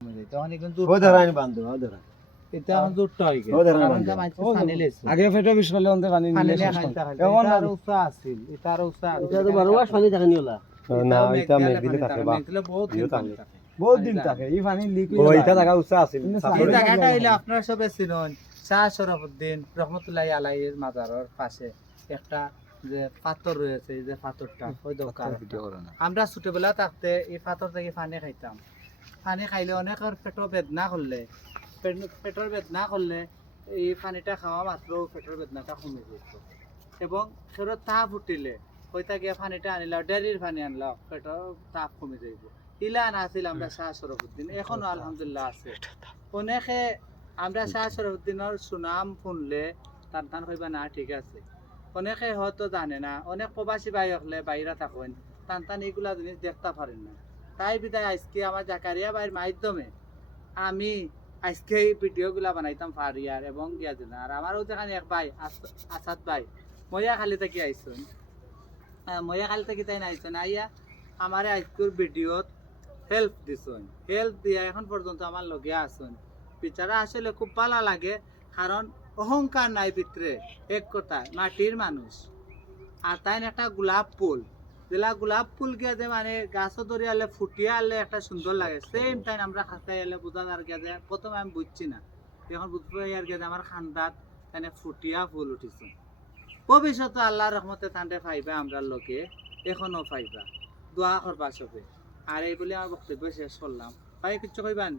তখন কিন্তু ও ধরানি বান্ধব ও ধরা এটা এখন জোরটা হয়ে গেছে ও ধরা কারণ বান্ধব। তা মাইছে পানি লেছে আগে ফেটো বিছরালে অন্তে পানি পানি নিলে লে শেষ খাইতা হয়। খাইতা এখন এটা উৎসা আছিল এটা উৎসা এটা তো বারো মাস পানি থাকেনি ওলা না এটা মেঘ দিলে থাকে বা মেঘলে বহুত দিন দিও পানি থাকে। থাকে বহুত দিন থাকে এই পানি লিক ও এটা জায়গা উচ্চা আছিল কিন্তু এই সাগরে জায়গাটা থাকলে হইলো না। আপনারা সবে চিনুন শাহ শরফুদ্দিন রহমতুল্লাহি আলাইহির মাজারের পাশে একটা যে পাথর রয়েছে এই যে পাথরটা ওই দরকার আমরা ছোটবেলা থাকতে এই পাথর থেকে পানি খাইতাম পানি খাইলে অনেকের পেটও বেদনা করলে পেটের বেদনা করলে এই পানিটা খাওয়া মাত্র পেটের বেদনাটা কমে যেত এবং ফেরত তাপ ফুটিলে হইতা গিয়ে পানিটা আনিলাও ডেরির পানি আনলাও পেটের তাপ কমে যাইব ইলা নাছিল আমরা শাহ শরফুদ্দিন এখনো আলহামদুলিল্লাহ আছে অনেকে আমরা শাহ শরফুদ্দিনের সুনাম শুনলে তার তান কইবা না ঠিক আছে অনেকে হয়তো জানে না অনেক প্রবাসী ভাই হলে বাইরে থাকেন টান টান এইগুলা জিনিস দেখতে পারেন না তাই বিদায় আজকে আমার জাকারিয়া ভাইয়ের মাধ্যমে আমি আজকে এই ভিডিওগুলা বানাইতাম ফারিয়ার এবং গিয়া দিন আর আমারও যেখানে এক ভাই আসাদ ভাই ময়া খালি থেকে আইসুন ময়া খালি থেকে তাই আইসুন আইয়া আমার আজকের ভিডিওত হেল্প দিছুন হেল্প দিয়া এখন পর্যন্ত আমার লগে আসুন বিচারা আসলে খুব ভালো লাগে কারণ অহংকার নাই ভিতরে এক কথায় মাটির মানুষ আর তাই একটা গোলাপ ফুল যেলা গোলাপ ফুল গিয়ে যে মানে গাছও ধরে আলে ফুটিয়ে আলে একটা সুন্দর লাগে সেম টাইম আমরা খাতায় এলে বোঝা আর গিয়ে যে প্রথমে আমি বুঝছি না এখন বুঝতে পারি আর গিয়ে আমার খান্দাত তাই ফুটিয়া ফুল উঠিছে ভবিষ্যতে আল্লাহর রহমতে তান্ডে পাইবা আমরা লোকে এখনো পাইবা দোয়া করবা সবে আর এই বলে আমার বক্তব্য শেষ করলাম ভাই কিছু কইবান